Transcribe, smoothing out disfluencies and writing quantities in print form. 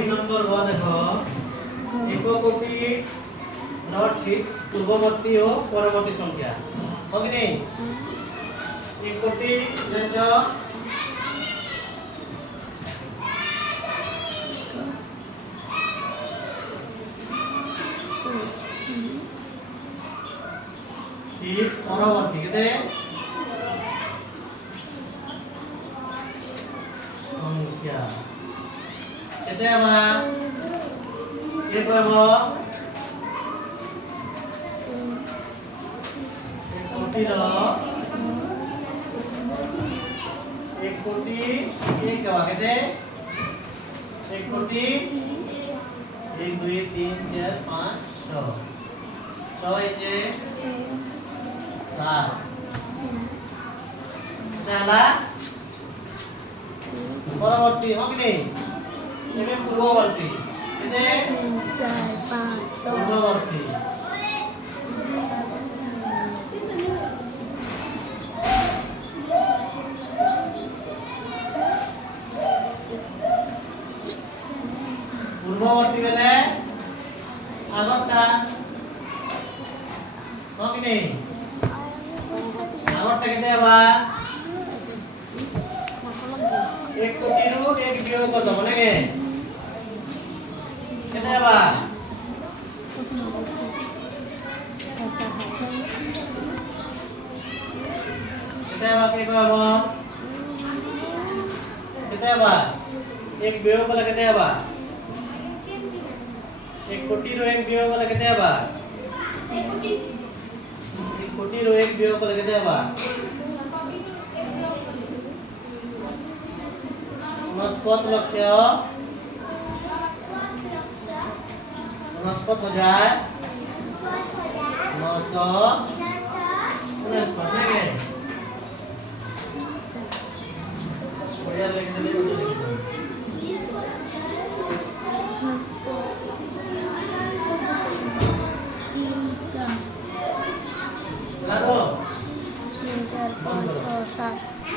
2 নম্বর গ দেখো এককটি ঠিক পূর্ববর্তী ও পরবর্তী সংখ্যা হবে কি নেই এককটি দেখো ঠিক পরবর্তী কেতে সংখ্যা কেতে আমরা কি করব एक कोटि एक केते 1 कोटि 1 2 3 4 5 6 6 છે 7 তাহলে পরবর্তী হবে কি নেই পূর্ববর্তী কেতে 4 5 পূর্ববর্তী পূর্ববর্তী বেলে আগরটা কি নেই আগরটা কেতে আবা 1 কোটিরু 1 বিয়োগ কত মনে কে কেতে আবা কেতে আবা কে কব কেতে আবা 1 বিয়োগ কলে কেতে আবা 1 कोटि रो 1 वियोग वाला केते आबा 1 कोटि रो 1 वियोग वाला केते आबा 69 लक्ष 69,999 बढ़िया लिख दे